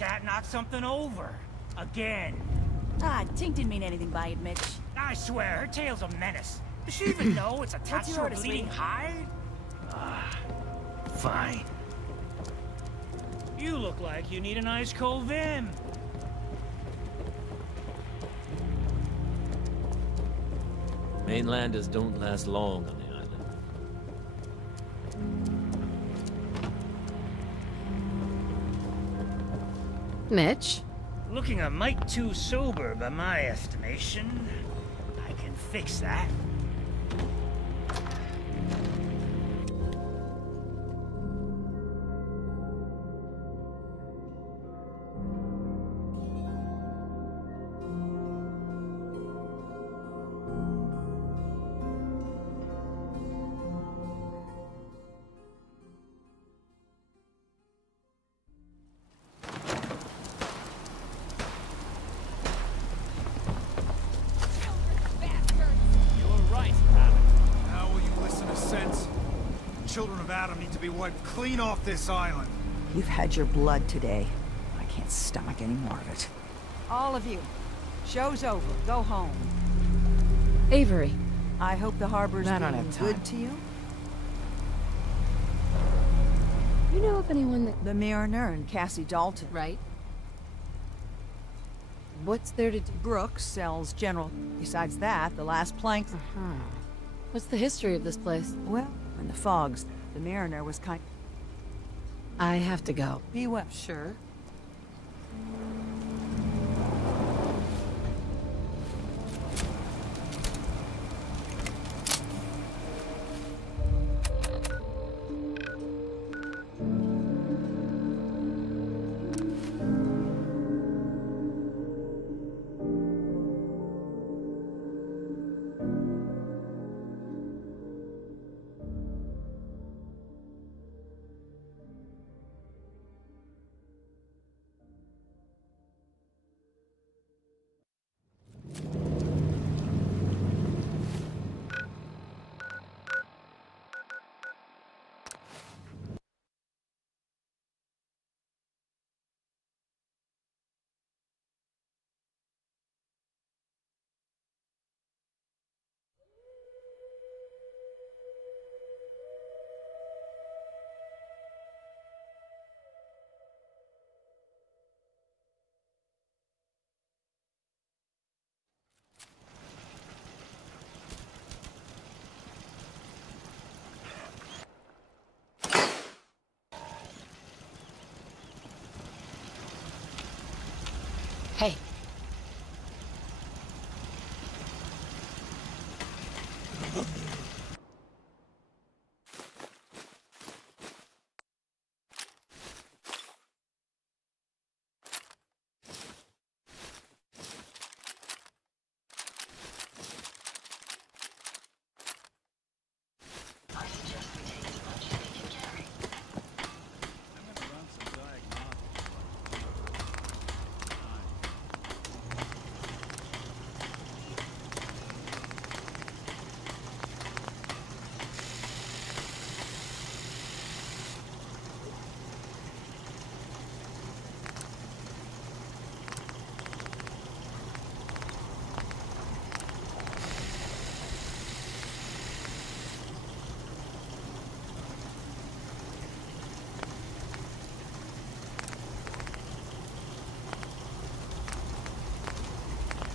cat knocked something over. Again. Ah, Tink didn't mean anything by it, Mitch. I swear, her tail's a menace. Does she even know it's attached What's to a your bleeding order, hide? Ah, fine. You look like you need an ice cold Vim. Mainlanders don't last long on the island. Mitch? Looking a mite too sober by my estimation. I can fix that. Children of Adam need to be wiped clean off this island. You've had your blood today. I can't stomach any more of it. All of you. Show's over. Go home. Avery. I hope the harbor's I don't being have time. good to you. You know of anyone that... The Mariner and Cassie Dalton. Right. What's there to do? Brooks sells general. Besides that, the last plank... Uh-huh. What's the history of this place? Well, in the fogs, the Mariner was kind... I have to go. Be well. Sure. Hey.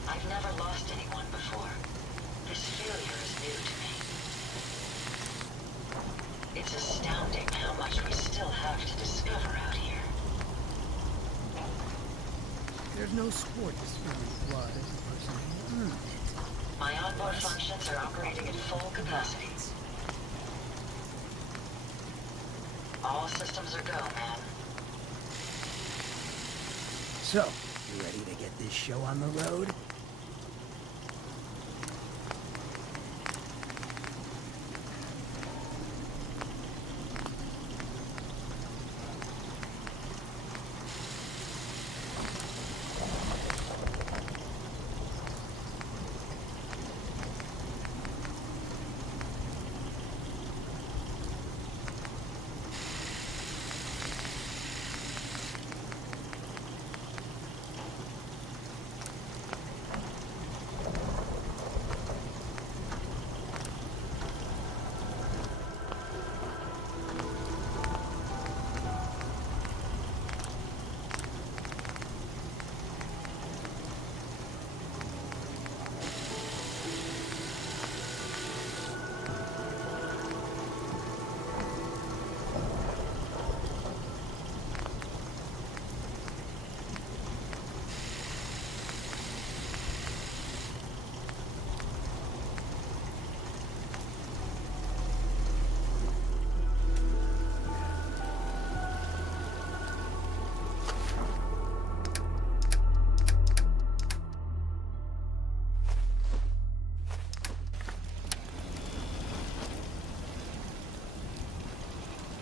I've never lost anyone before. This failure is new to me. It's astounding how much we still have to discover out here. There's no sport to spilling blood as a person who earned it. My onboard functions are operating at full capacity. All systems are go, man. So, you ready to get this show on the road?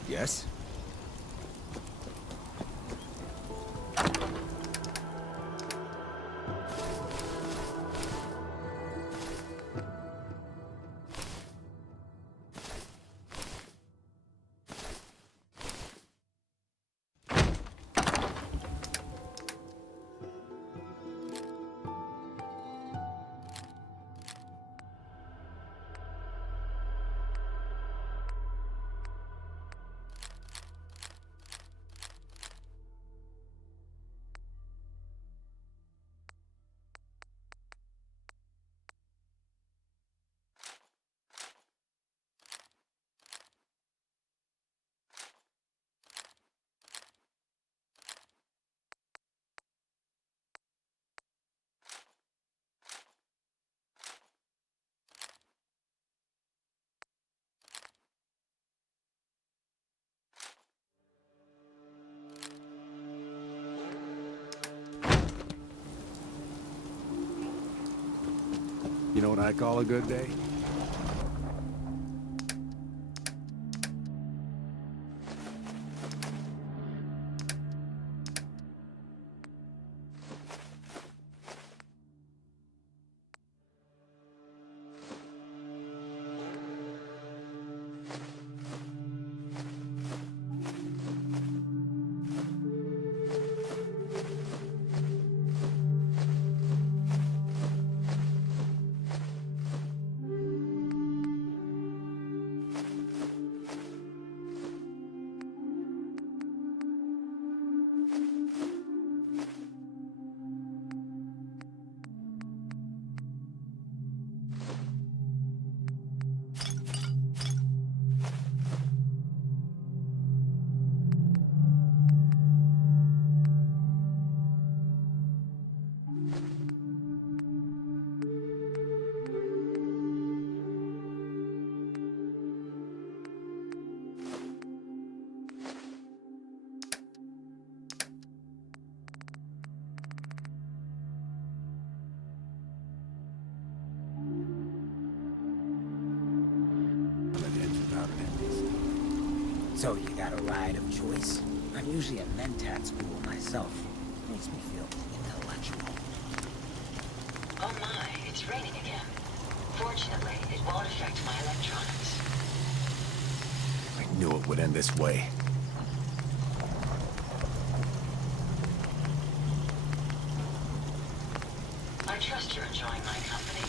Yes? You know what I call a good day? So you got a ride of choice? I'm usually a mentat school myself. Makes me feel intellectual. Oh my, it's raining again. Fortunately, it won't affect my electronics. I knew it would end this way. I trust you're enjoying my company.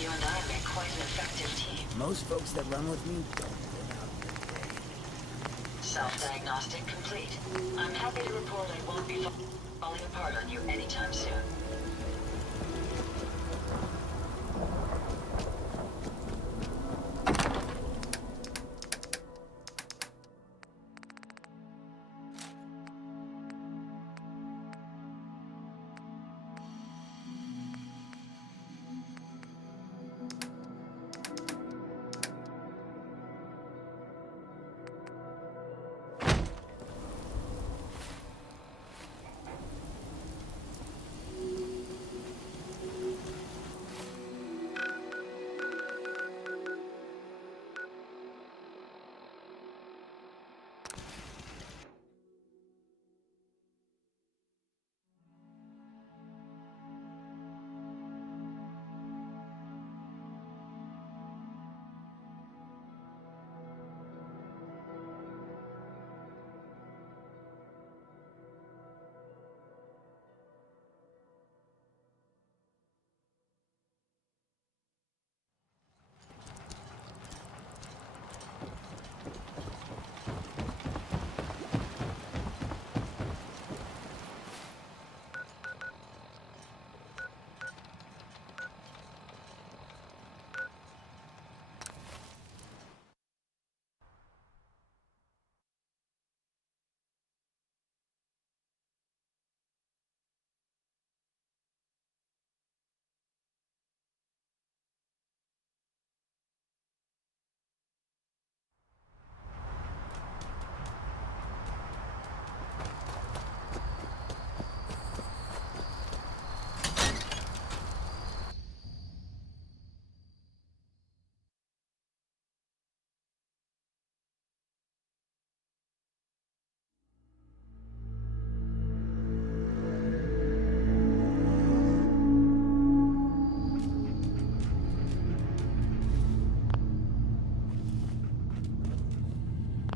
You and I make quite an effective team. Most folks that run with me don't live out their day. Self-diagnostic complete. I'm happy to report I won't be falling apart on you anytime soon.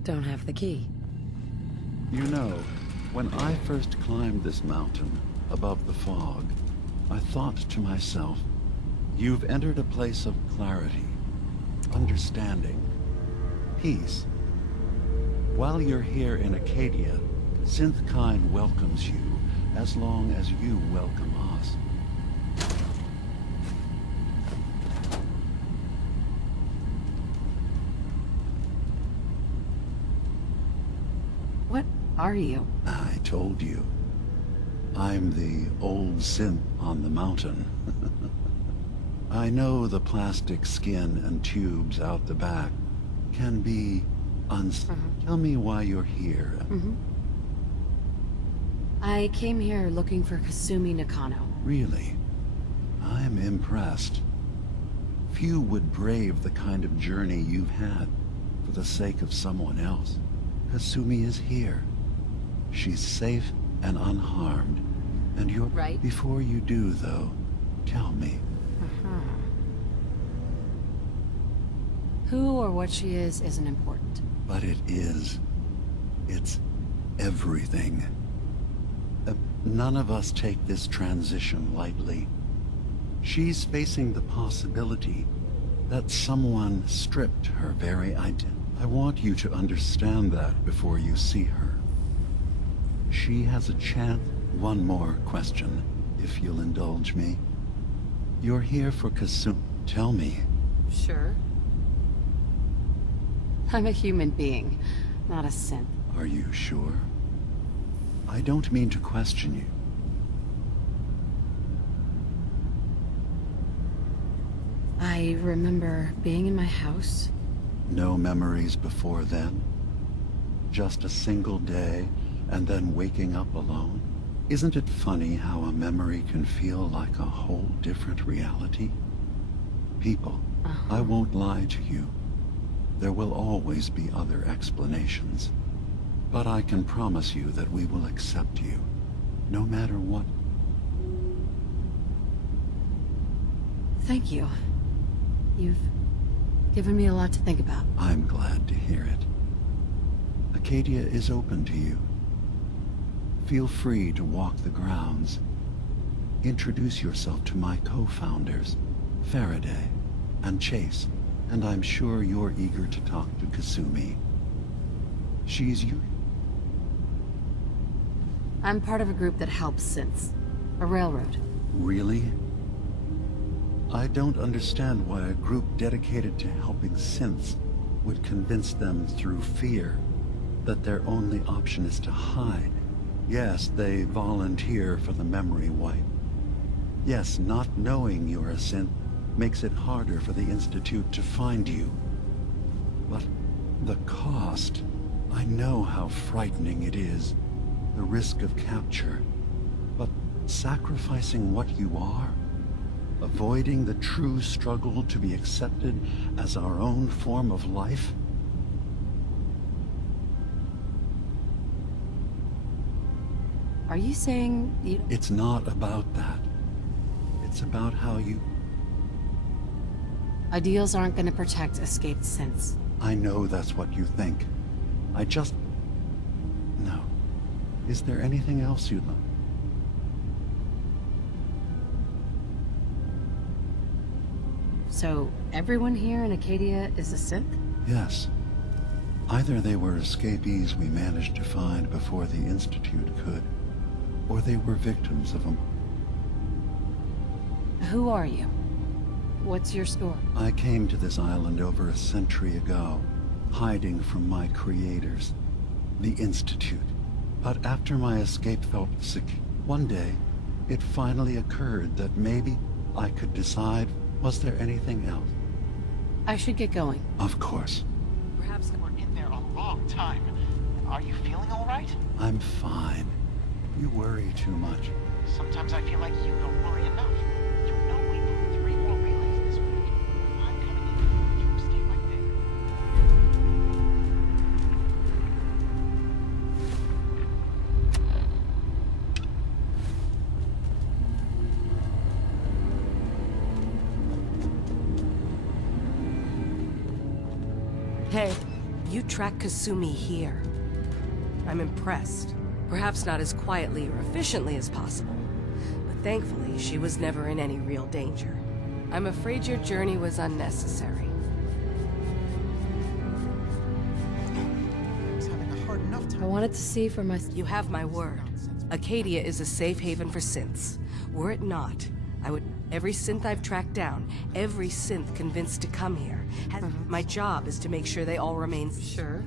don't have the key. You know, when I first climbed this mountain above the fog, I thought to myself, you've entered a place of clarity, understanding, peace. While you're here in Acadia, Synthkind welcomes you as long as you welcome us. What are you? I told you. I'm the old synth on the mountain. I know the plastic skin and tubes out the back can be Tell me why you're here. I came here looking for Kasumi Nakano. Really? I'm impressed. Few would brave the kind of journey you've had for the sake of someone else. Kasumi is here. She's safe and unharmed. And you're... Right. Before you do, though, tell me. Who or what she is isn't important. But it is. It's everything. None of us take this transition lightly. She's facing the possibility that someone stripped her very identity. I want you to understand that before you see her. She has a chance. One more question, if you'll indulge me. You're here for Kasumi. Tell me. Sure. I'm a human being, not a synth. Are you sure? I don't mean to question you. I remember being in my house. No memories before then? Just a single day, and then waking up alone? Isn't it funny how a memory can feel like a whole different reality? People, I won't lie to you. There will always be other explanations. But I can promise you that we will accept you, no matter what. Thank you. You've given me a lot to think about. I'm glad to hear it. Acadia is open to you. Feel free to walk the grounds. Introduce yourself to my co-founders, Faraday and Chase, and I'm sure you're eager to talk to Kasumi. She's you. I'm part of a group that helps synths. A railroad. Really? I don't understand why a group dedicated to helping synths would convince them through fear that their only option is to hide. Yes, they volunteer for the memory wipe. Yes, not knowing you're a synth makes it harder for the Institute to find you. But the cost, I know how frightening it is, the risk of capture. But sacrificing what you are, avoiding the true struggle to be accepted as our own form of life? Are you saying you... It's not about that. It's about how you... Ideals aren't gonna protect escaped synths. I know that's what you think. I just... No. Is there anything else you'd like? So, everyone here in Acadia is a synth? Yes. Either they were escapees we managed to find before the Institute could, or they were victims of them. Who are you? What's your story? I came to this island over a century ago, hiding from my creators, the Institute. But after my escape felt sick, one day, it finally occurred that maybe I could decide, was there anything else? I should get going. Of course. Perhaps they were in there a long time. Are you feeling all right? I'm fine. You worry too much. Sometimes I feel like you don't worry enough. You know we need 3 more relays this week. I'm coming in. You stay right there. Hey, you You track Kasumi here. I'm impressed. Perhaps not as quietly or efficiently as possible, but thankfully she was never in any real danger. I'm afraid your journey was unnecessary. I was having a hard enough time. I wanted to see for myself. You have my word. Acadia is a safe haven for synths. Were it not, I would... Every synth I've tracked down, every synth convinced to come here, my job is to make sure they all remain... Sure.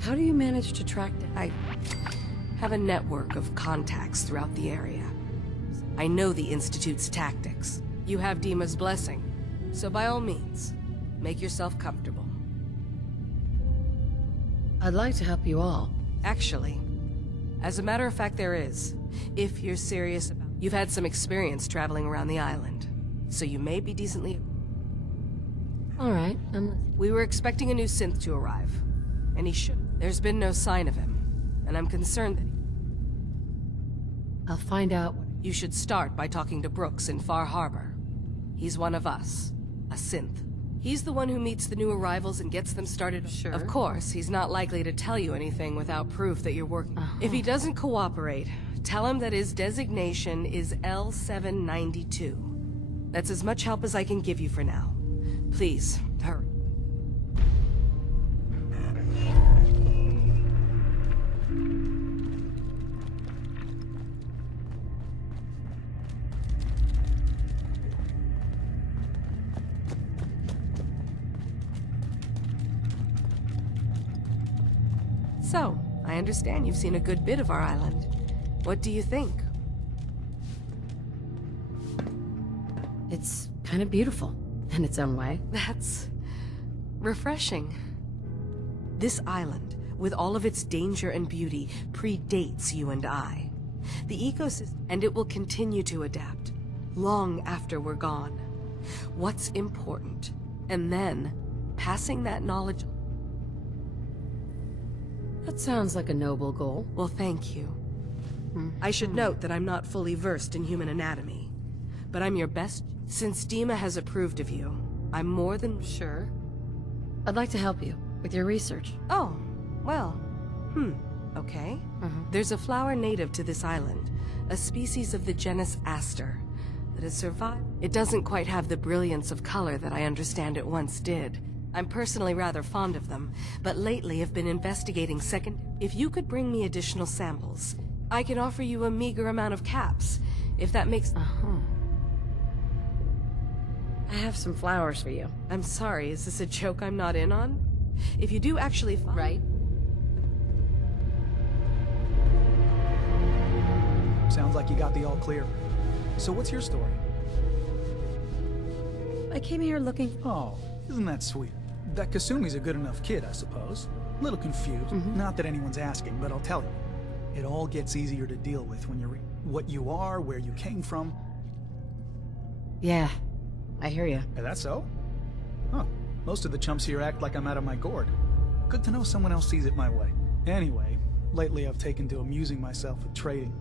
How do you manage to track down? I have a network of contacts throughout the area. I know the Institute's tactics. You have Dima's blessing, so by all means, make yourself comfortable. I'd like to help you all. Actually, as a matter of fact, there is. If you're serious about... You've had some experience traveling around the island, so you may be decently... All right, We were expecting a new synth to arrive, and he should. There's been no sign of him, and I'm concerned that I'll find out. You should start by talking to Brooks in Far Harbor. He's one of us, a synth. He's the one who meets the new arrivals and gets them started. Sure. Of course, he's not likely to tell you anything without proof that you're working. If he doesn't cooperate, tell him that his designation is L792. That's as much help as I can give you for now. Please, hurry. So, I understand you've seen a good bit of our island. What do you think? It's kind of beautiful, in its own way. That's... refreshing. This island, with all of its danger and beauty, predates you and I. The ecosystem, and it will continue to adapt, long after we're gone. What's important, and then, passing that knowledge... That sounds like a noble goal. Well, thank you. I should note that I'm not fully versed in human anatomy, but I'm your best. Since Dima has approved of you, I'm more than sure. I'd like to help you with your research. Oh, well, okay. There's a flower native to this island, a species of the genus Aster, that has survived. It doesn't quite have the brilliance of color that I understand it once did. I'm personally rather fond of them, but lately have been investigating second... If you could bring me additional samples, I can offer you a meager amount of caps, if that makes... I have some flowers for you. I'm sorry, is this a joke I'm not in on? If you do actually find... Right? Sounds like you got the all clear. So what's your story? I came here looking... Oh, isn't that sweet? That Kasumi's a good enough kid, I suppose. A little confused. Not that anyone's asking, but I'll tell you. It all gets easier to deal with when you're what you are, where you came from. Yeah, I hear you. Is that so? Huh. Most of the chumps here act like I'm out of my gourd. Good to know someone else sees it my way. Anyway, lately I've taken to amusing myself with trading.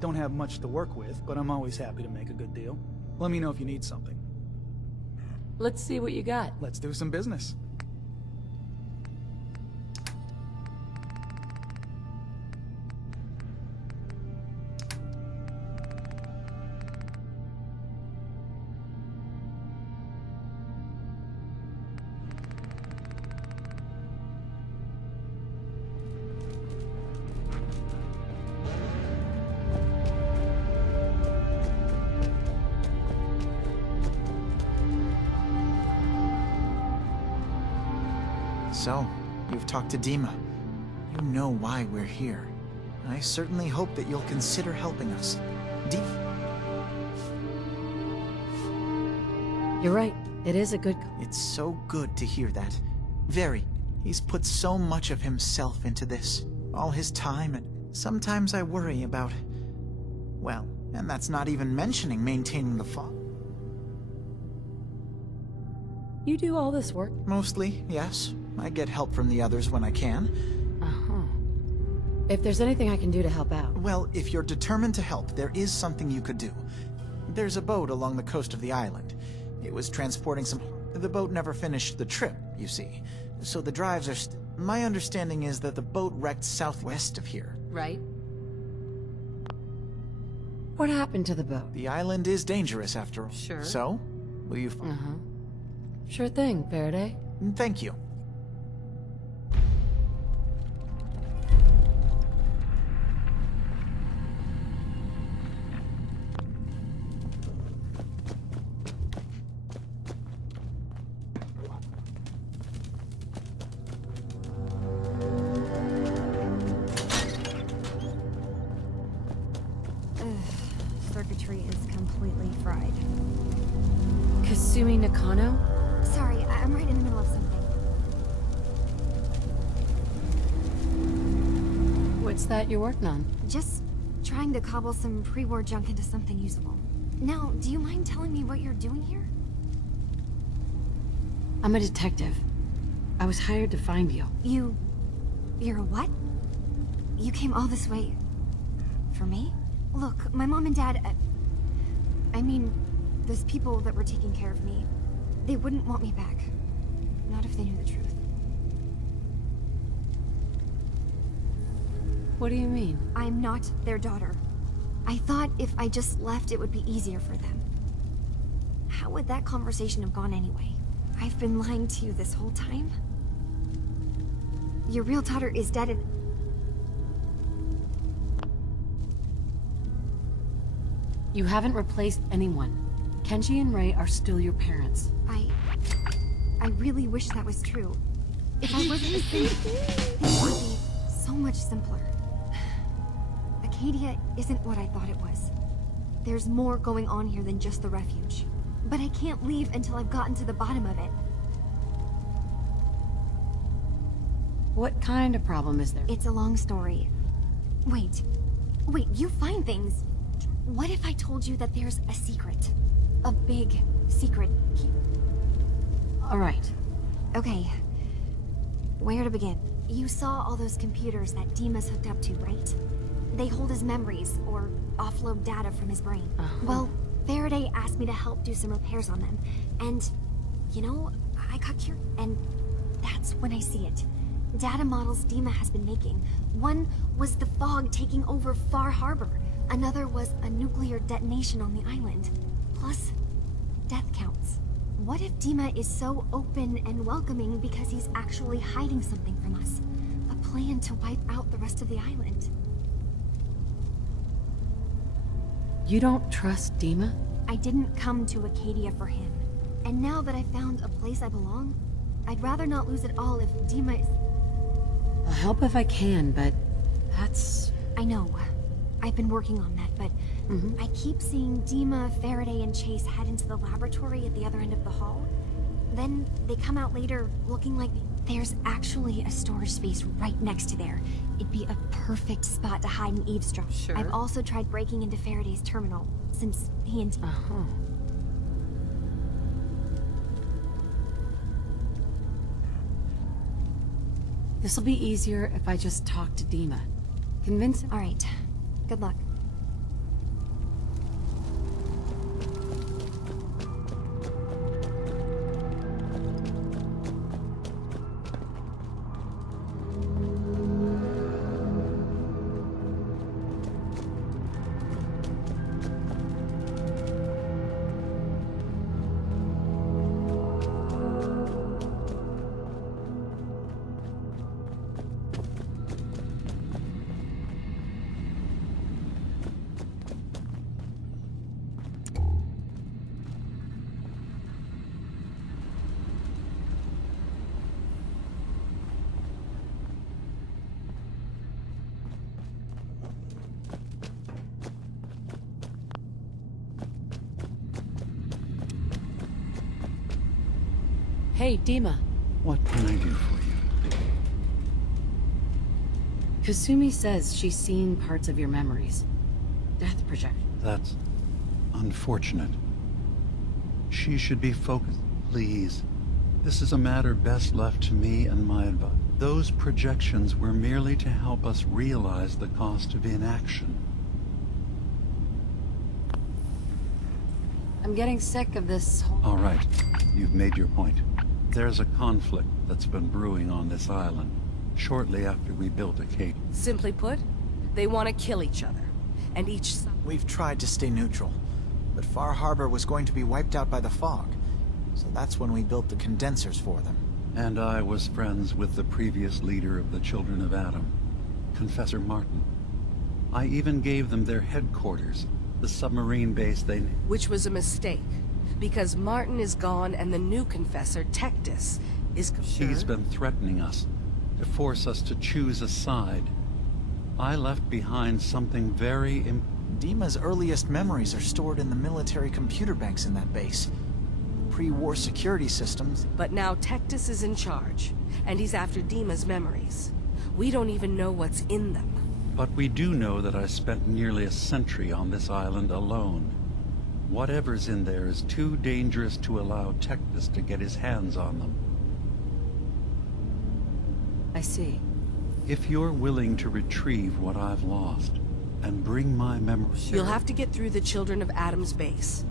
Don't have much to work with, but I'm always happy to make a good deal. Let me know if you need something. Let's see what you got. Let's do some business. So, you've talked to Dima. You know why we're here. I certainly hope that you'll consider helping us. You're right. It is a good... It's so good to hear that. Very. He's put so much of himself into this. All his time, and sometimes I worry about... Well, and that's not even mentioning maintaining the farm. You do all this work? Mostly, yes. I get help from the others when I can. If there's anything I can do to help out... Well, if you're determined to help, there is something you could do. There's a boat along the coast of the island. It was transporting some... The boat never finished the trip, you see. So the drives are my understanding is that the boat wrecked southwest of here. Right? What happened to the boat? The island is dangerous after all. Sure. So, will you... Sure thing, Faraday. Thank you. Circuitry is completely fried. Kasumi Nakano? Sorry, I'm right in the middle of something. What's that you're working on? Just trying to cobble some pre-war junk into something usable. Now, do you mind telling me what you're doing here? I'm a detective. I was hired to find you. You're a what? You came all this way... for me? Look, my mom and dad... I mean, those people that were taking care of me, they wouldn't want me back. Not if they knew the truth. What do you mean? I'm not their daughter. I thought if I just left, it would be easier for them. How would that conversation have gone anyway? I've been lying to you this whole time? Your real daughter is dead and... You haven't replaced anyone. Kenji and Ray are still your parents. I really wish that was true. If I wasn't a sinner, things would be so much simpler. Acadia isn't what I thought it was. There's more going on here than just the refuge. But I can't leave until I've gotten to the bottom of it. What kind of problem is there? It's a long story. Wait, you find things. What if I told you that there's a secret? A big secret. All right. Okay. Where to begin? You saw all those computers that Dima's hooked up to, right? They hold his memories, or offload data from his brain. Well, Faraday asked me to help do some repairs on them. And, you know, I got curious. And that's when I see it. Data models Dima has been making. One was the fog taking over Far Harbor. Another was a nuclear detonation on the island. Plus, death counts. What if Dima is so open and welcoming because he's actually hiding something from us? A plan to wipe out the rest of the island. You don't trust Dima? I didn't come to Acadia for him. And now that I found a place I belong, I'd rather not lose it all if Dima is... I'll help if I can, but that's... I know. I've been working on that, but I keep seeing Dima, Faraday, and Chase head into the laboratory at the other end of the hall. Then they come out later looking like there's actually a storage space right next to there. It'd be a perfect spot to hide and eavesdrop. Sure. I've also tried breaking into Faraday's terminal, since he and... This'll be easier if I just talk to Dima. Convince him. All right. Good luck. Hey, Dima. What can I do for you? Kasumi says she's seen parts of your memories. Death projection. That's unfortunate. She should be focused. Please. This is a matter best left to me and my advice. Those projections were merely to help us realize the cost of inaction. I'm getting sick of this whole... All right, you've made your point. There's a conflict that's been brewing on this island shortly after we built a cave. Simply put, they want to kill each other, and each side... We've tried to stay neutral, but Far Harbor was going to be wiped out by the fog, so that's when we built the condensers for them. And I was friends with the previous leader of the Children of Adam, Confessor Martin. I even gave them their headquarters, the submarine base they... Which was a mistake, because Martin is gone and the new Confessor, Tectus, is... He's been threatening us, to force us to choose a side. I left behind something very Dima's earliest memories are stored in the military computer banks in that base. Pre-war security systems. But now Tectus is in charge, and he's after Dima's memories. We don't even know what's in them. But we do know that I spent nearly a century on this island alone. Whatever's in there is too dangerous to allow Tectus to get his hands on them. I see. If you're willing to retrieve what I've lost, and bring my memories... You'll have to get through the Children of Adam's base.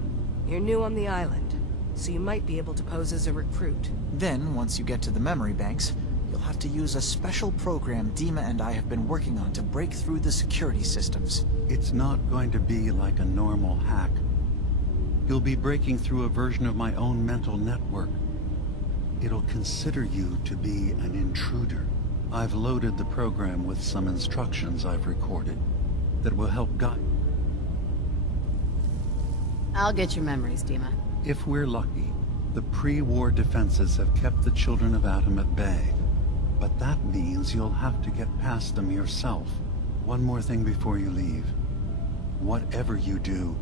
You're new on the island, so you might be able to pose as a recruit. Then, once you get to the memory banks, you'll have to use a special program Dima and I have been working on to break through the security systems. It's not going to be like a normal hack. You'll be breaking through a version of my own mental network. It'll consider you to be an intruder. I've loaded the program with some instructions I've recorded that will help guide... I'll get your memories, Dima. If we're lucky, the pre-war defenses have kept the Children of Adam at bay. But that means you'll have to get past them yourself. One more thing before you leave. Whatever you do,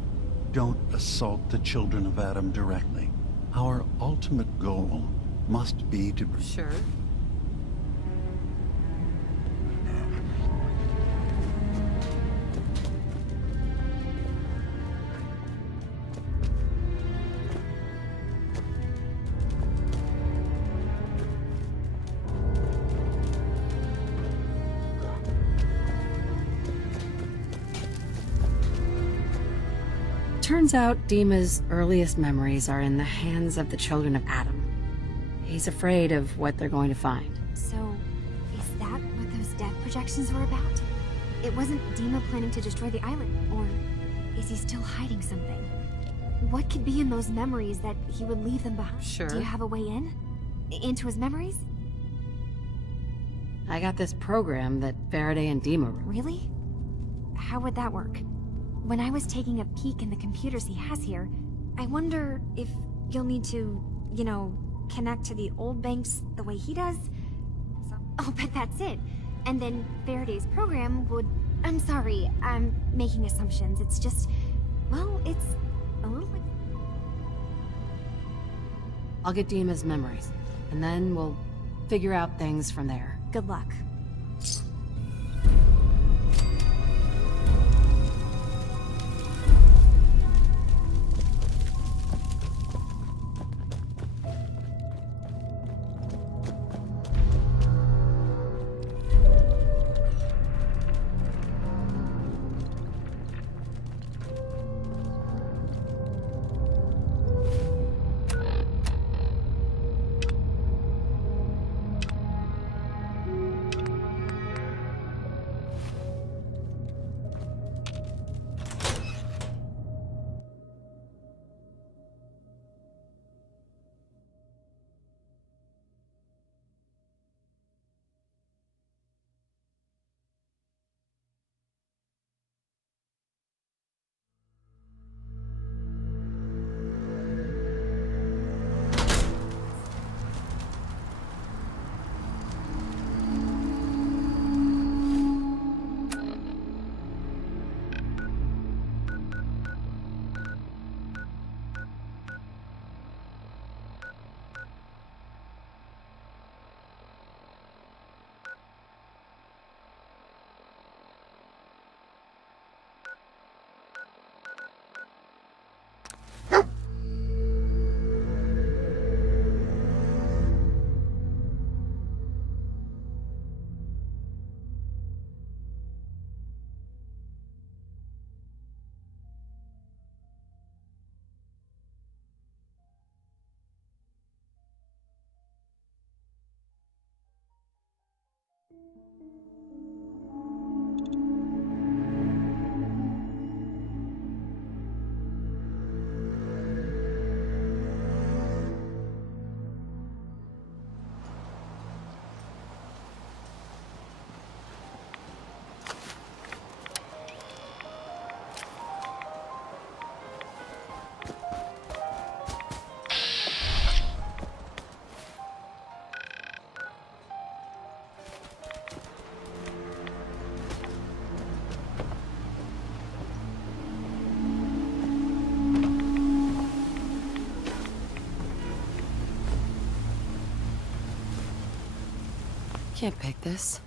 don't assault the Children of Adam directly. Our ultimate goal must be to... Sure. Turns out Dima's earliest memories are in the hands of the Children of Adam. He's afraid of what they're going to find. So, is that what those death projections were about? It wasn't Dima planning to destroy the island, or is he still hiding something? What could be in those memories that he would leave them behind? Sure. Do you have a way in? Into his memories? I got this program that Faraday and Dima wrote. Really? How would that work? When I was taking a peek in the computers he has here, I wonder if you'll need to, you know, connect to the old banks the way he does? I'll bet that's it. And then Faraday's program would... I'm sorry, I'm making assumptions. It's just... well, it's a little bit... I'll get Dima's memories, and then we'll figure out things from there. Good luck. Can't pick this.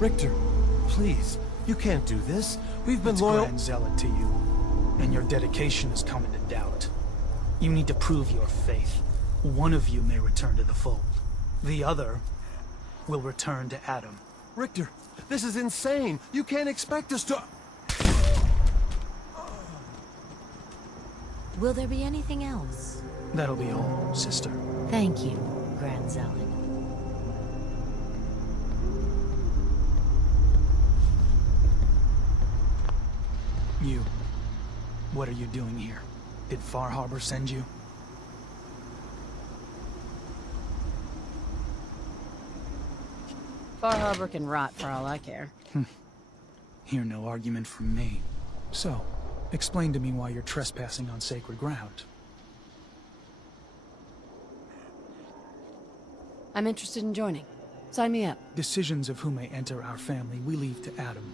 Richter, please, you can't do this. We've been loyal— Grand zealot to you, and your dedication is coming to doubt. You need to prove your faith. One of you may return to the fold. The other will return to Adam. Richter, this is insane. You can't expect us to— Will there be anything else? That'll be all, sister. Thank you, Grand Zealot. You. What are you doing here? Did Far Harbor send you? Far Harbor can rot for all I care. Hear no argument from me. So, explain to me why you're trespassing on sacred ground. I'm interested in joining. Sign me up. Decisions of who may enter our family we leave to Adam.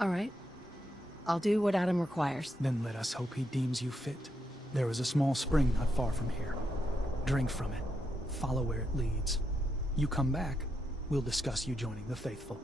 All right. I'll do what Adam requires. Then let us hope he deems you fit. There is a small spring not far from here. Drink from it. Follow where it leads. You come back, we'll discuss you joining the faithful.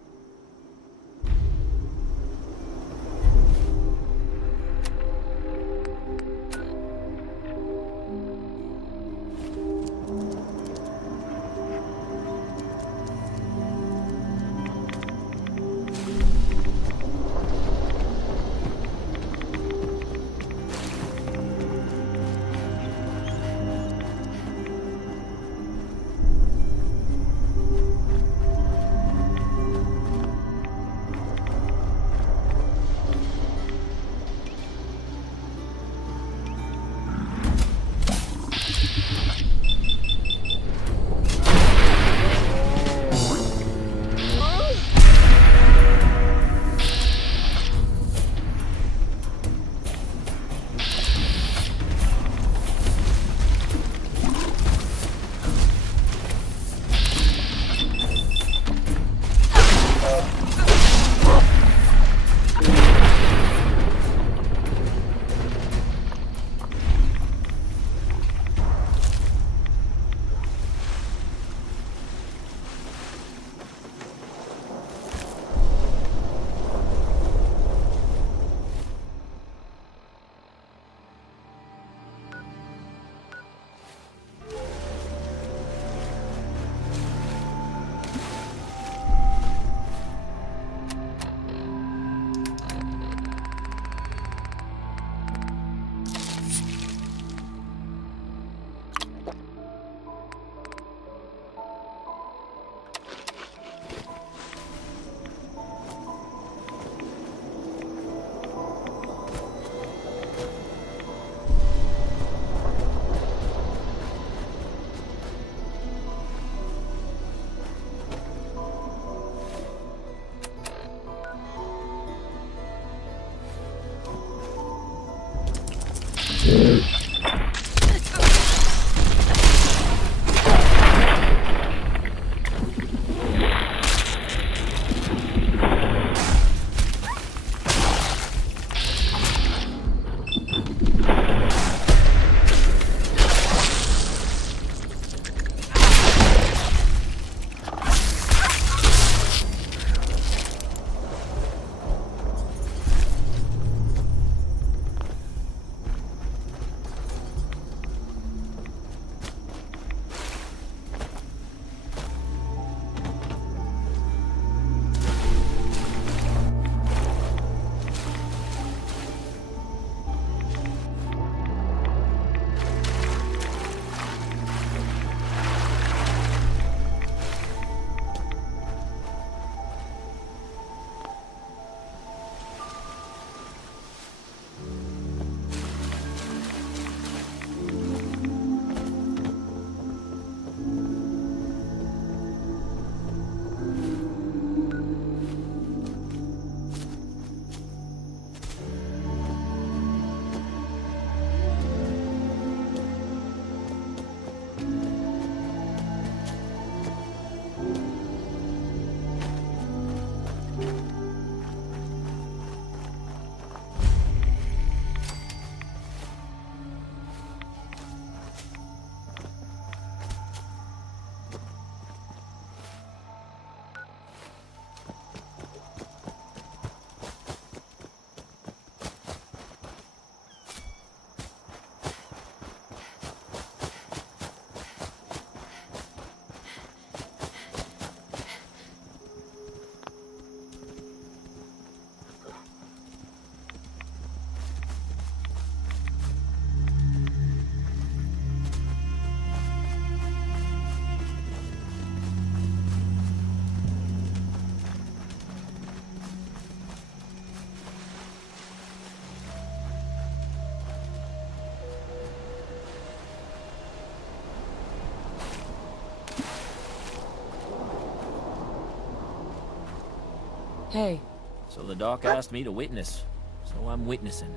Hey. So the doc asked me to witness, so I'm witnessing.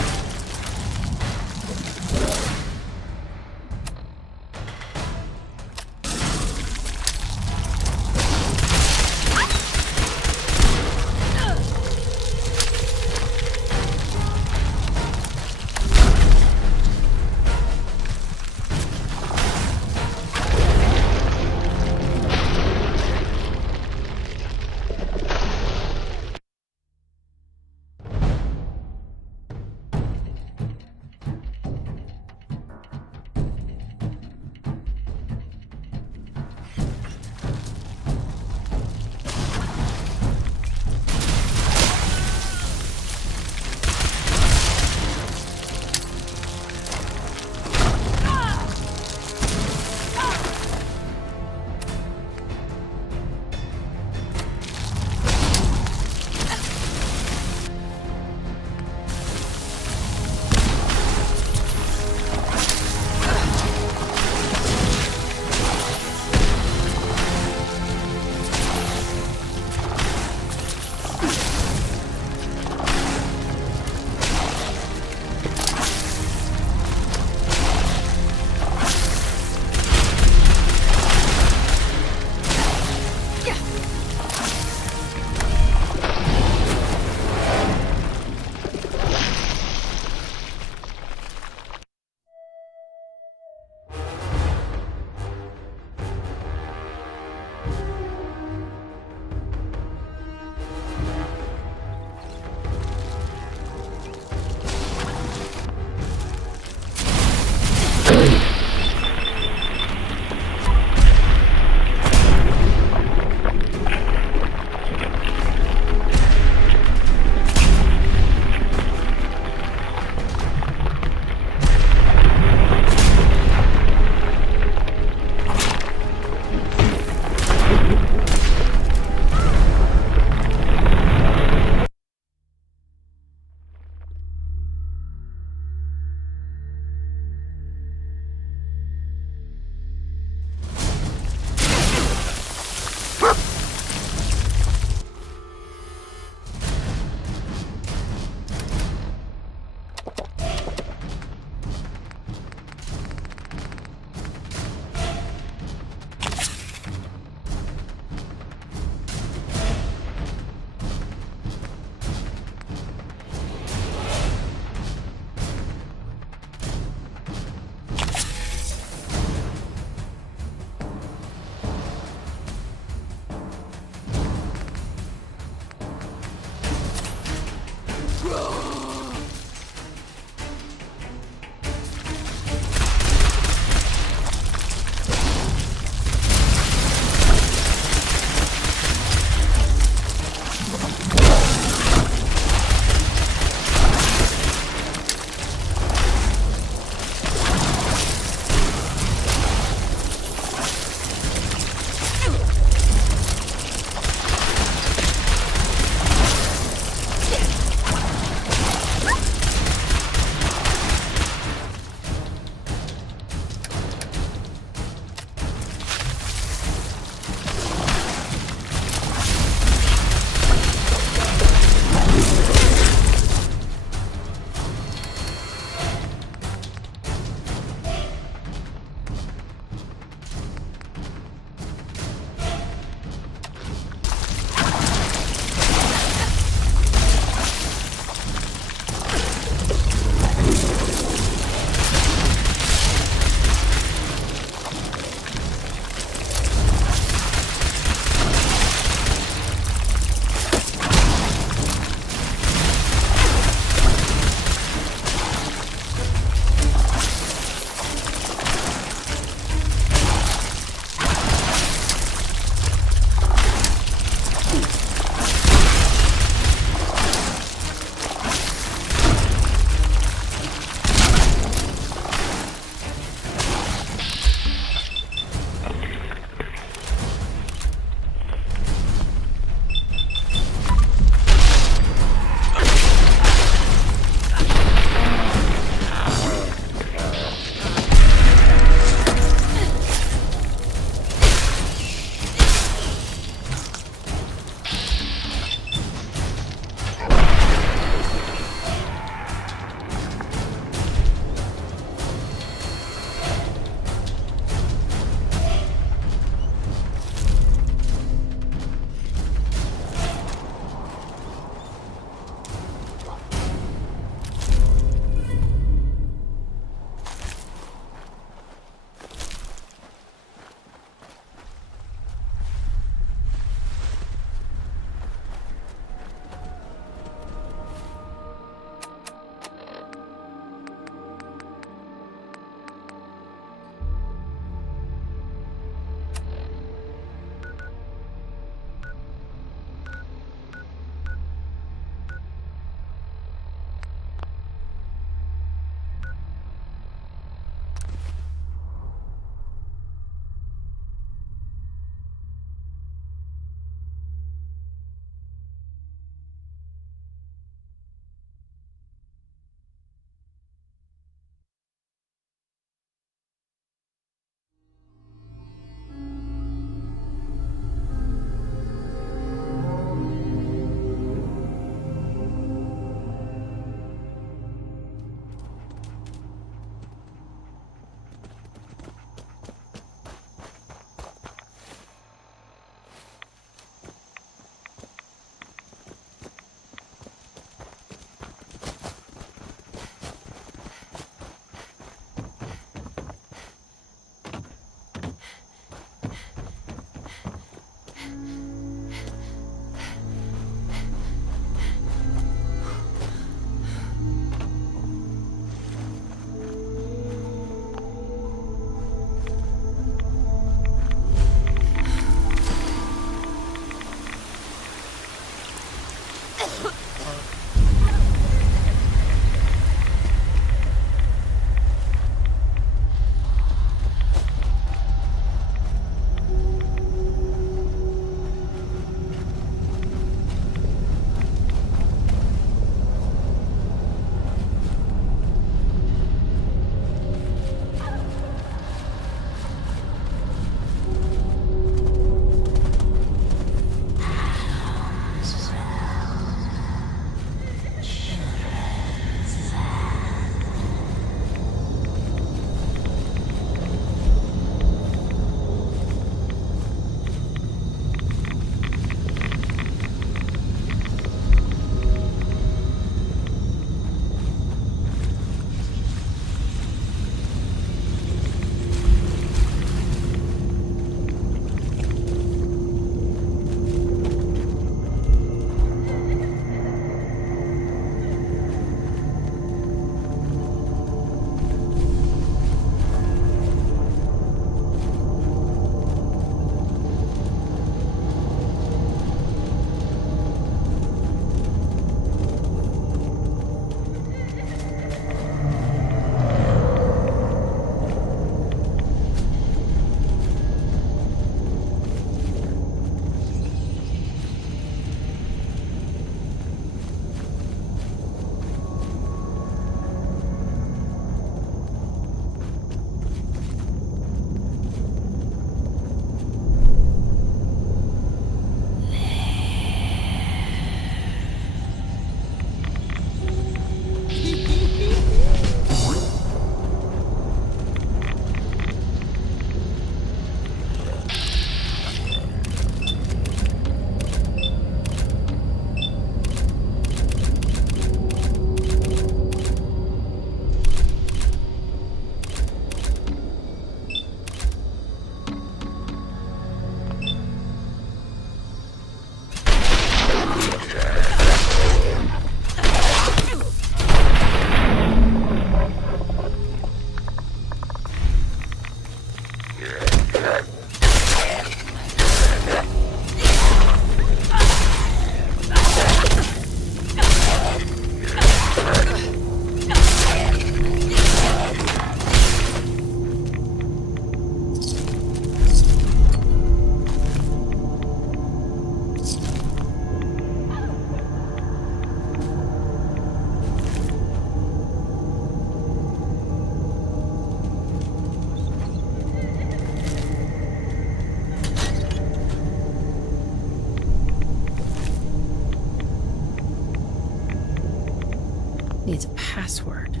Needs a password.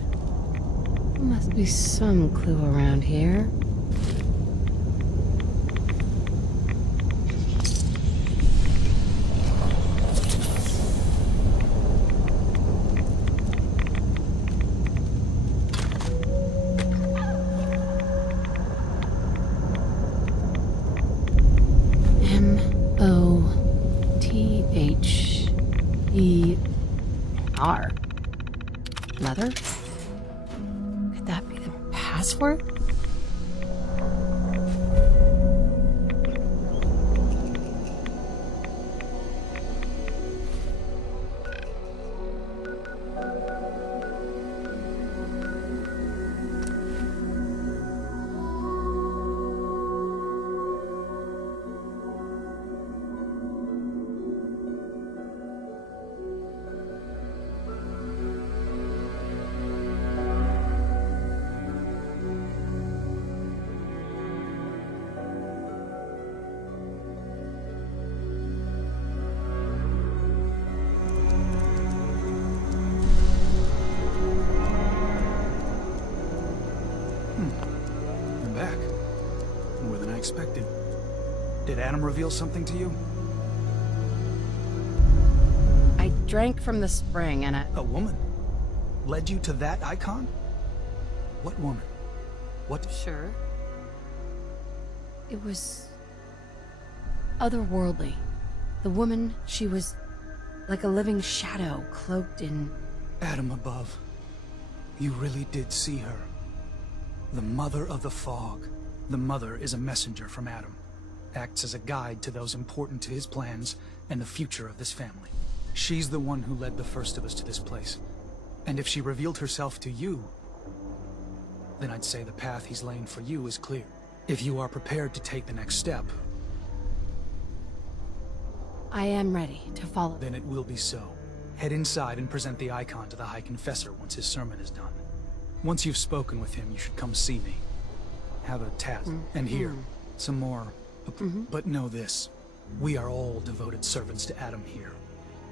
There must be some clue around here. M-O-T-H-E-R. Mother? Could that be the password? I'm back. More than I expected. Did Adam reveal something to you? I drank from the spring and A woman? Led you to that icon? What woman? What? Sure. It was otherworldly. The woman, she was like a living shadow cloaked in... Adam above. You really did see her. The Mother of the Fog. The Mother is a messenger from Adam. Acts as a guide to those important to his plans and the future of this family. She's the one who led the first of us to this place. And if she revealed herself to you, then I'd say the path he's laying for you is clear. If you are prepared to take the next step, I am ready to follow. then it will be so. Head inside and present the icon to the High Confessor once his sermon is done. Once you've spoken with him, you should come see me. Have a tat, and here, some more. But know this, we are all devoted servants to Adam here.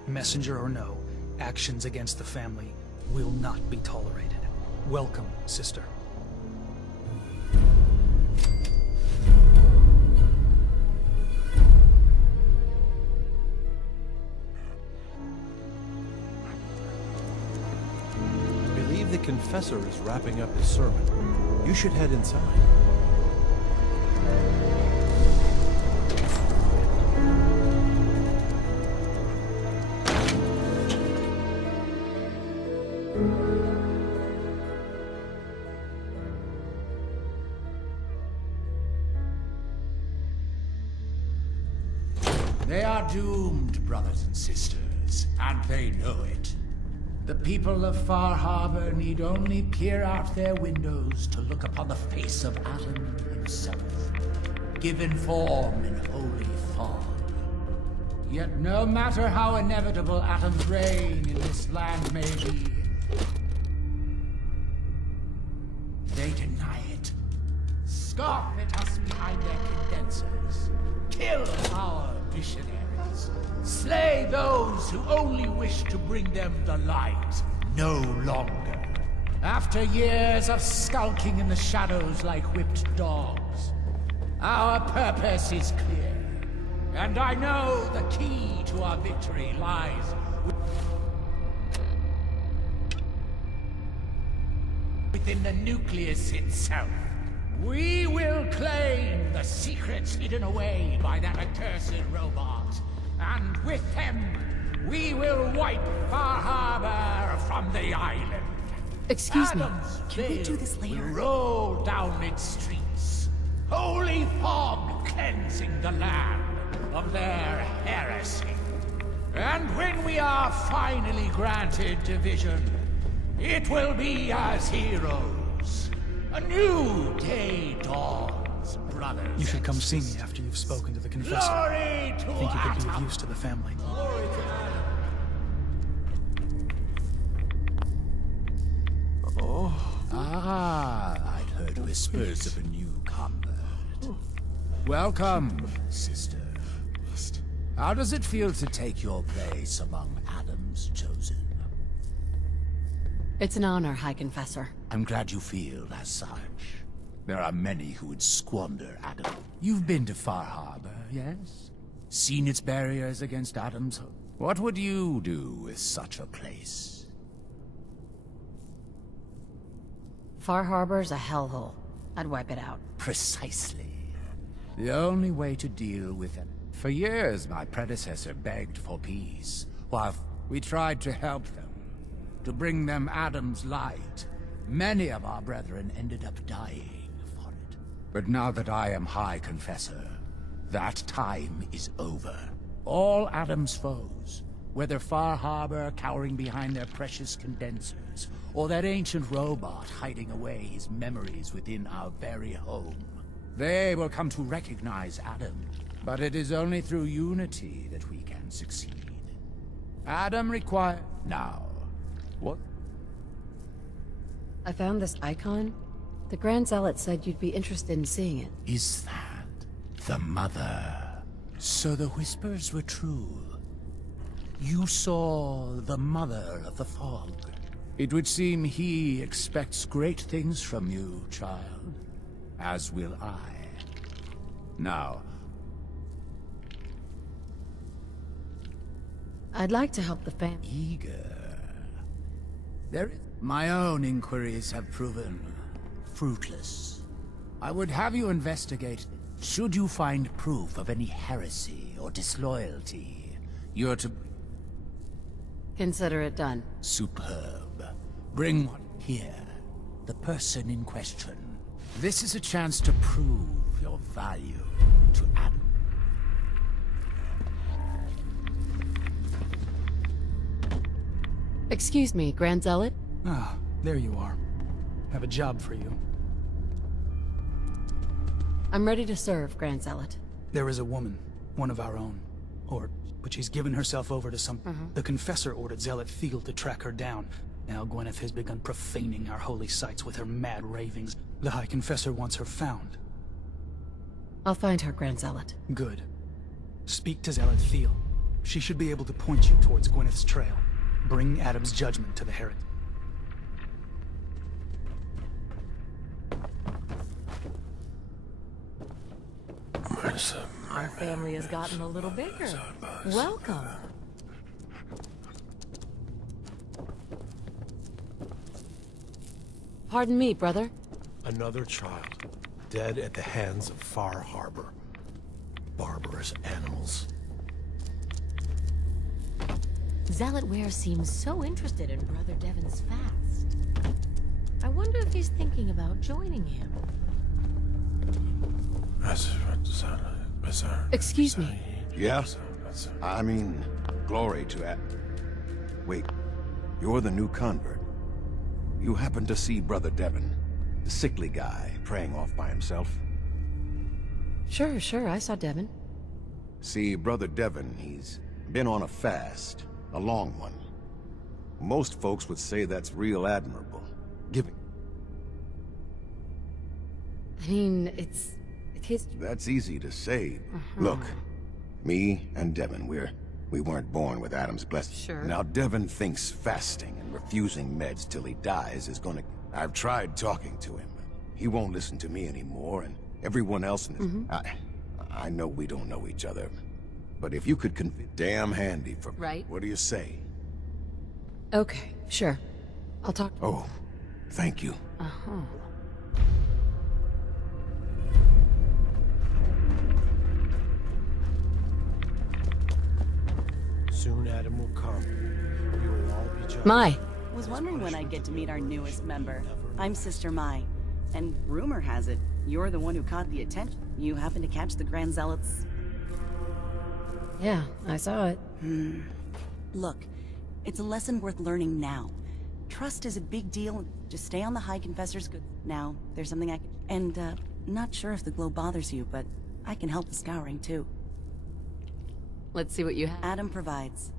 Messenger or no, actions against the family will not be tolerated. Welcome, sister. I believe the confessor is wrapping up his sermon. You should head inside. They are doomed, brothers and sisters, and they know it. The people of Far Harbor need only peer out their windows to look upon the face of Adam himself, given form in holy fog. Yet no matter how inevitable Adam's reign in this land may be, they deny it, scoff at us behind their condensers, kill our missionaries, slay those who only wish to bring them the light no longer. After years of skulking in the shadows like whipped dogs, our purpose is clear, and I know the key to our victory lies within the nucleus itself. We will claim the secrets hidden away by that accursed robot, and with them, we will wipe Far Harbor from the island. Excuse me, Adam's can we do veil this later? will roll down its streets, holy fog cleansing the land of their heresy. And when we are finally granted division, it will be as heroes. A new day dawns, brothers. You should come see me after you've spoken to the confessor. Glory to I think you could be of Adam. use to the family. I'd heard whispers of a new convert. Welcome, sister. How does it feel to take your place among Adam's chosen? It's an honor, High Confessor. I'm glad you feel as such. There are many who would squander Adam. You've been to Far Harbor, yes? Seen its barriers against Adam's hope? What would you do with such a place? Far Harbor's a hellhole. I'd wipe it out. Precisely. The only way to deal with it. For years, my predecessor begged for peace, while we tried to help them, to bring them Adam's light. Many of our brethren ended up dying for it. But now that I am High Confessor, that time is over. All Adam's foes, whether Far Harbor cowering behind their precious condensers, or that ancient robot hiding away his memories within our very home, they will come to recognize Adam. But it is only through unity that we can succeed. Adam require... Now, what? I found this icon. The Grand Zealot said you'd be interested in seeing it. Is that the mother? So the whispers were true. You saw the mother of the fog. It would seem he expects great things from you, child. As will I. Now, I'd like to help the family. eager. My own inquiries have proven fruitless. I would have you investigate. Should you find proof of any heresy or disloyalty, you're to... Consider it done. Superb. Bring one here. The person in question. This is a chance to prove your value to Adam. Excuse me, Grand Zealot? Ah, there you are. Have a job for you. I'm ready to serve, Grand Zealot. There is a woman, one of our own. But she's given herself over to some... The Confessor ordered Zealot Field to track her down. Now Gwyneth has begun profaning our holy sites with her mad ravings. The High Confessor wants her found. I'll find her, Grand Zealot. Good. Speak to Zealot Field. She should be able to point you towards Gwyneth's trail. Bring Adam's judgment to the heretic. Our family has gotten a little bigger. Welcome. Pardon me, brother. Another child, dead at the hands of Far Harbor. Barbarous animals. Zealot Ware seems so interested in Brother Devon's fast. I wonder if he's thinking about joining him. Excuse me. Yeah? I mean, glory to that. Wait, you're the new convert. You happen to see Brother Devon, the sickly guy praying off by himself? Sure, I saw Devon. See, Brother Devon, he's been on a fast, a long one. Most folks would say that's real admirable. Giving. I mean, it's his... That's easy to say. Look, me and Devon, we weren't born with Adam's blessing. Sure. Now Devon thinks fasting and refusing meds till he dies is gonna... I've tried talking to him, but he won't listen to me anymore, and everyone else in this... I know we don't know each other, but if you could damn handy for... Right. What do you say? Okay, sure. I'll talk... Oh, thank you. Soon Adam will come. We will all be judged. Mai. Was wondering when I'd get to meet our newest member. I'm Sister Mai, and rumor has it, you're the one who caught the attention. You happened to catch the Grand Zealots? Yeah, I saw it. Look, it's a lesson worth learning now. Trust is a big deal. Just stay on the High Confessor's good. Now, there's something I can... And, not sure if the glow bothers you, but I can help the scouring, too. Let's see what you have. Adam provides.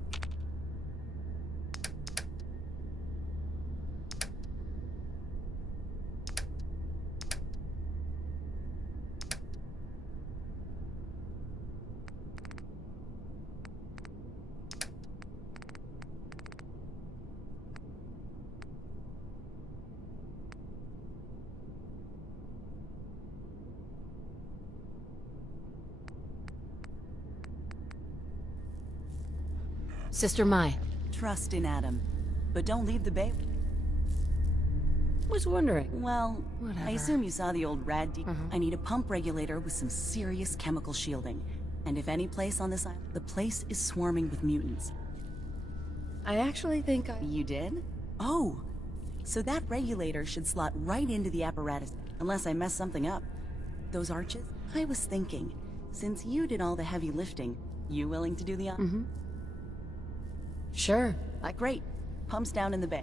Sister Mai. Trust in Adam, but don't leave the bay. Was wondering. Well, Whatever. I assume you saw the old rad I need a pump regulator with some serious chemical shielding. And if any place on this island, the place is swarming with mutants. I actually think You did? Oh, so that regulator should slot right into the apparatus, unless I mess something up. Those arches? I was thinking, since you did all the heavy lifting, you willing to do the... Sure. Great. Pumps down in the bay.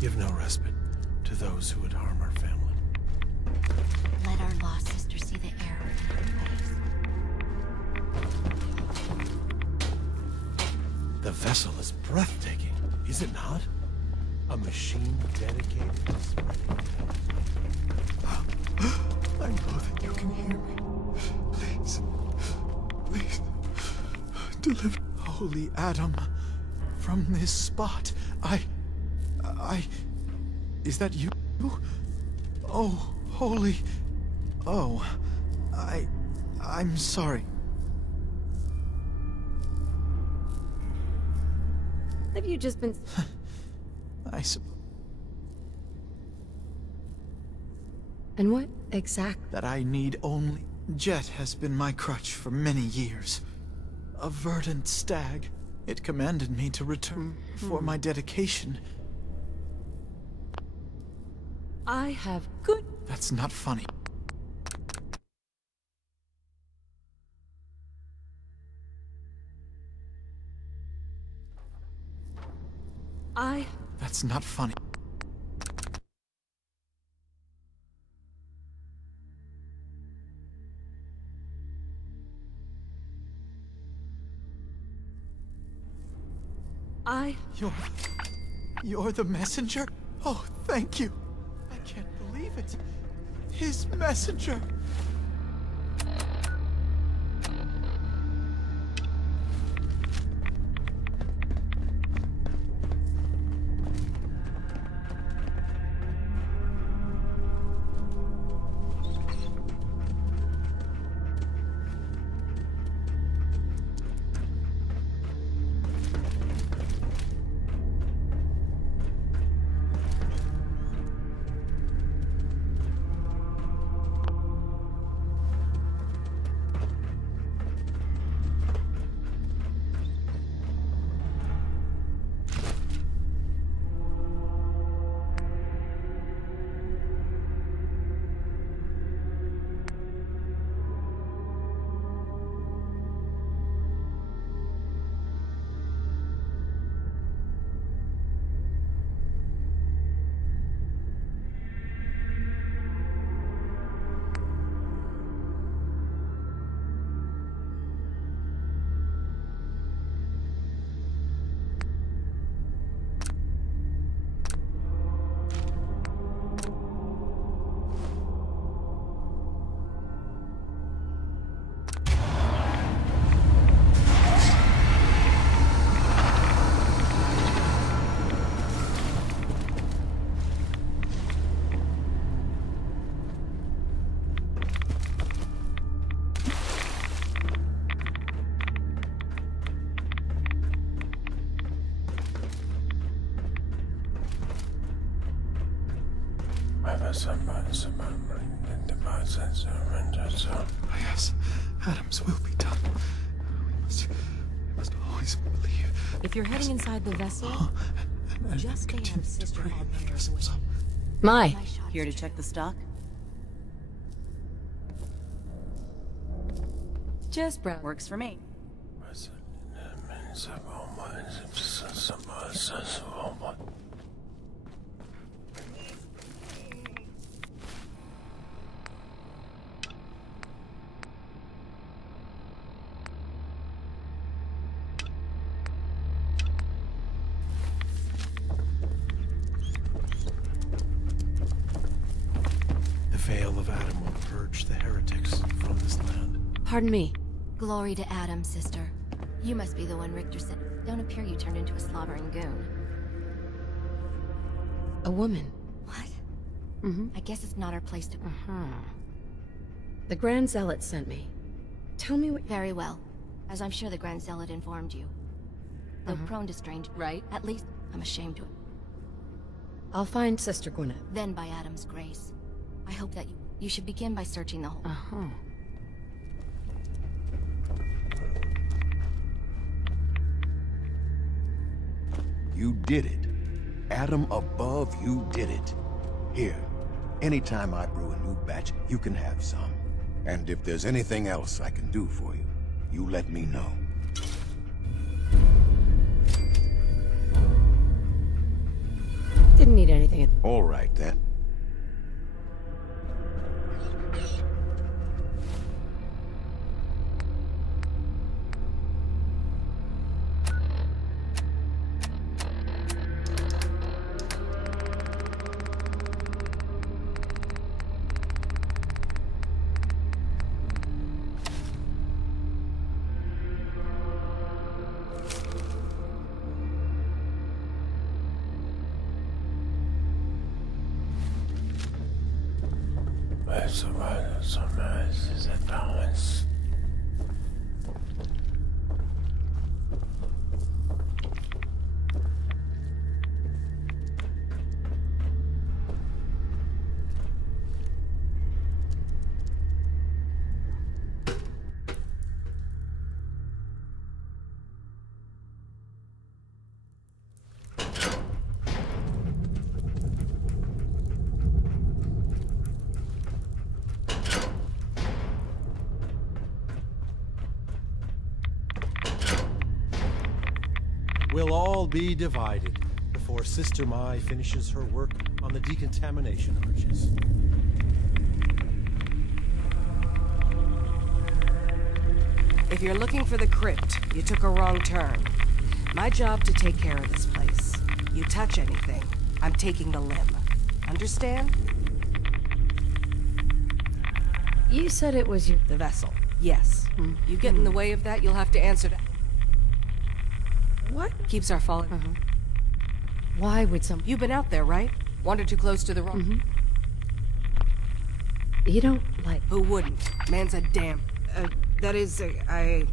Give no respite to those who would harm our family. Let our lost sister see the error in her ways. The vessel is breathtaking, is it not? A machine dedicated to spreading. I know that you can hear me. Please, deliver. Holy Adam, from this spot, Is that you? Oh, holy... Oh, I'm sorry. Have you just been... I suppose. And what exactly? That I need only... Jet has been my crutch for many years. A verdant stag. It commanded me to return for my dedication. I have good... That's not funny. That's not funny. You're the messenger? Oh, thank you. I can't believe it. His messenger. Yes, Adams will be done. We must always believe. If you're heading inside the vessel, just stay out of Sister Hallbearer's way. My. Here to check the stock? Just brown. Works for me. The veil of Adam will purge the heretics from this land. Pardon me. Glory to Adam, sister. You must be the one Richter sent. Don't appear you turned into a slobbering goon. A woman. What? Mm-hmm. I guess it's not our place to... The Grand Zealot sent me. Tell me what... Very well. As I'm sure the Grand Zealot informed you. Though prone to strange... Right. At least, I'm ashamed to... I'll find Sister Gwyneth. Then by Adam's grace. I hope that you should begin by searching the whole... You did it. Adam above, you did it. Here, anytime I brew a new batch, you can have some. And if there's anything else I can do for you, you let me know. Didn't need anything. All right, then. be divided before Sister Mai finishes her work on the decontamination arches. If you're looking for the crypt, you took a wrong turn. My job to take care of this place. You touch anything, I'm taking the limb. Understand? You said it was your... The vessel, yes. You get in the way of that, you'll have to answer to... What? Keeps our falling... Why would some... You've been out there, right? Wandered too close to the rock. You don't like... Who wouldn't? Man's a damn... that is, I...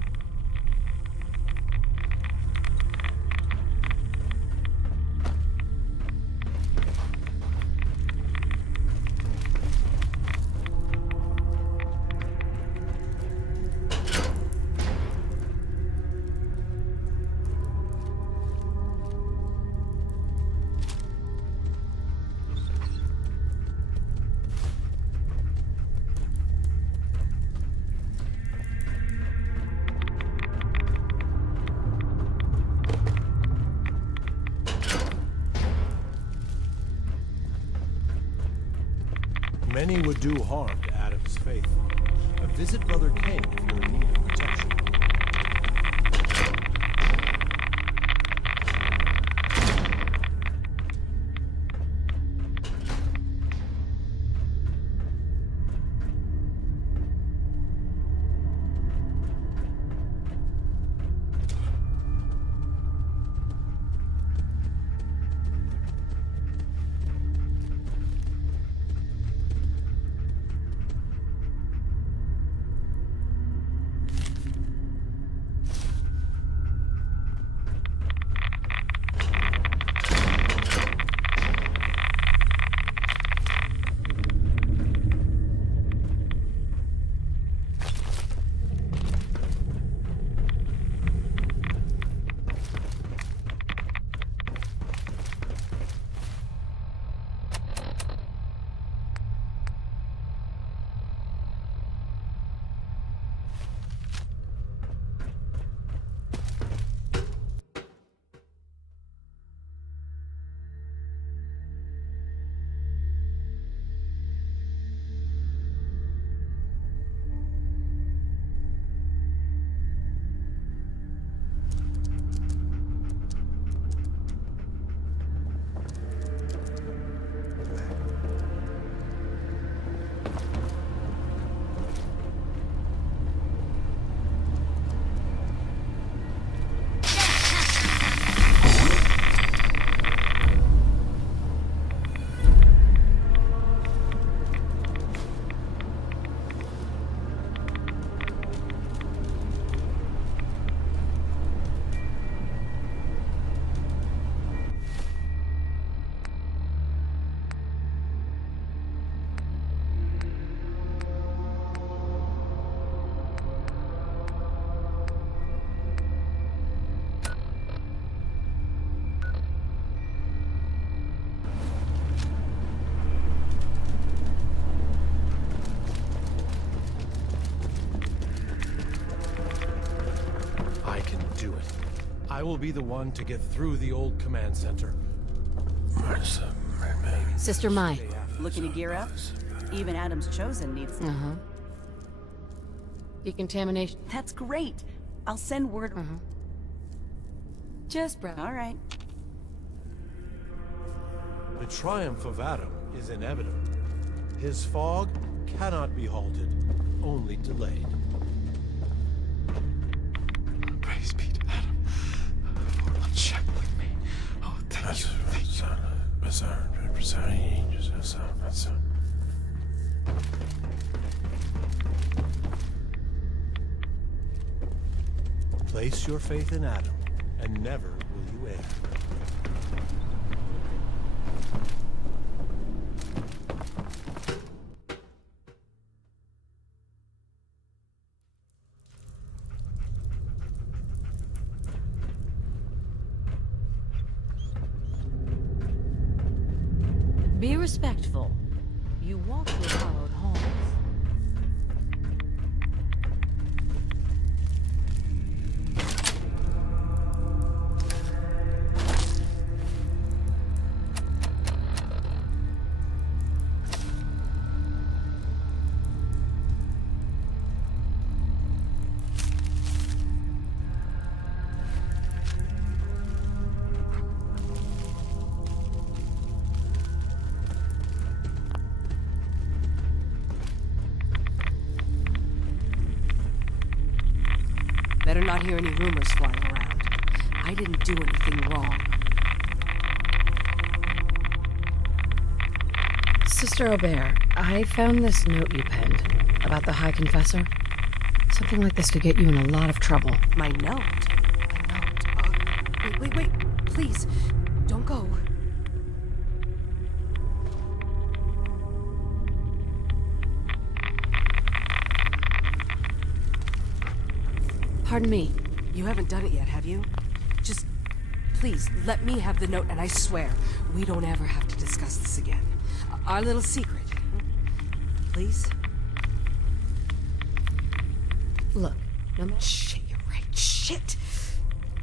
Many would do harm to Adam's faith. Visit Brother King if you're in need of protection. I will be the one to get through the old command center. Sister Mai. Looking to gear up? Even Adam's Chosen needs... Decontamination. That's great. I'll send word... Just bro. All right. The triumph of Adam is inevitable. His fog cannot be halted, only delayed. Praise be to Adam for unshackling me. Oh, thank you. Place your faith in Adam, and never will you err. Be respectful. You walk through hallowed halls. better not hear any rumors flying around. I didn't do anything wrong. Sister Aubert, I found this note you penned about the High Confessor. Something like this could get you in a lot of trouble. My note? Wait. Please, don't go. Pardon me. You haven't done it yet, have you? Just, please, let me have the note, and I swear, we don't ever have to discuss this again. Our little secret. Please? Look, no matter. Shit, you're right. Shit!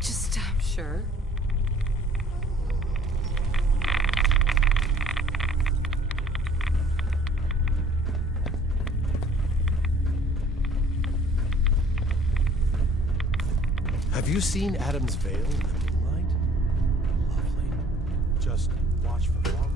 Just, Sure. Have you seen Adam's veil in the moonlight? Lovely. Just watch for fog cloud.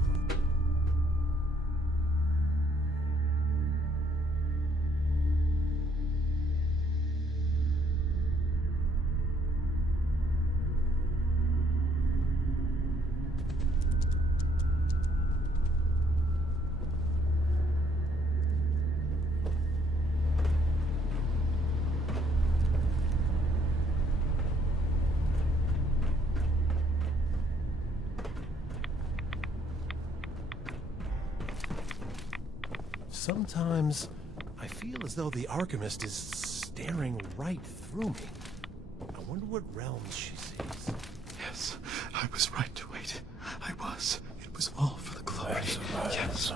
Sometimes I feel as though the Archimist is staring right through me. I wonder what realms she sees. Yes, I was right to wait. I was. It was all for the glory. Yes.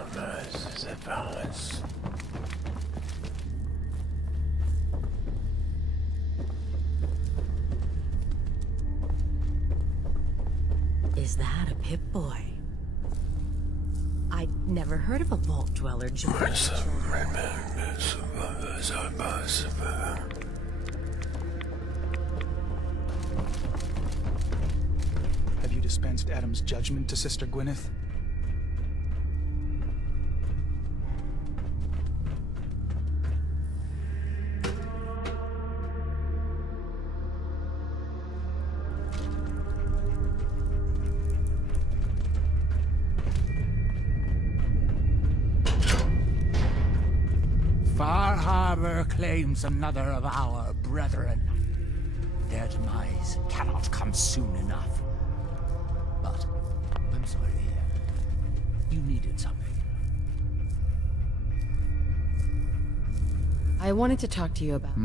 Is that a Pip-Boy? I'd never heard of a vault dweller joining. Have you dispensed Adam's judgment to Sister Gwyneth? Far Harbor claims another of our brethren. Their demise cannot come soon enough. But, I'm sorry, you needed something. I wanted to talk to you about...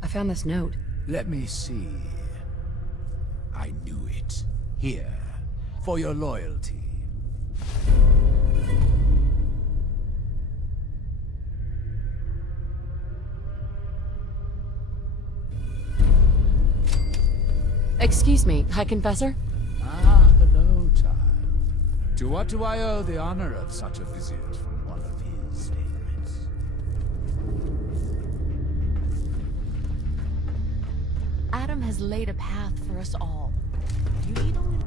I found this note. Let me see. I knew it. Here, for your loyalty. Excuse me, High Confessor? Ah, hello, child. To what do I owe the honor of such a visit from one of his favorites? Adam has laid a path for us all. You need only...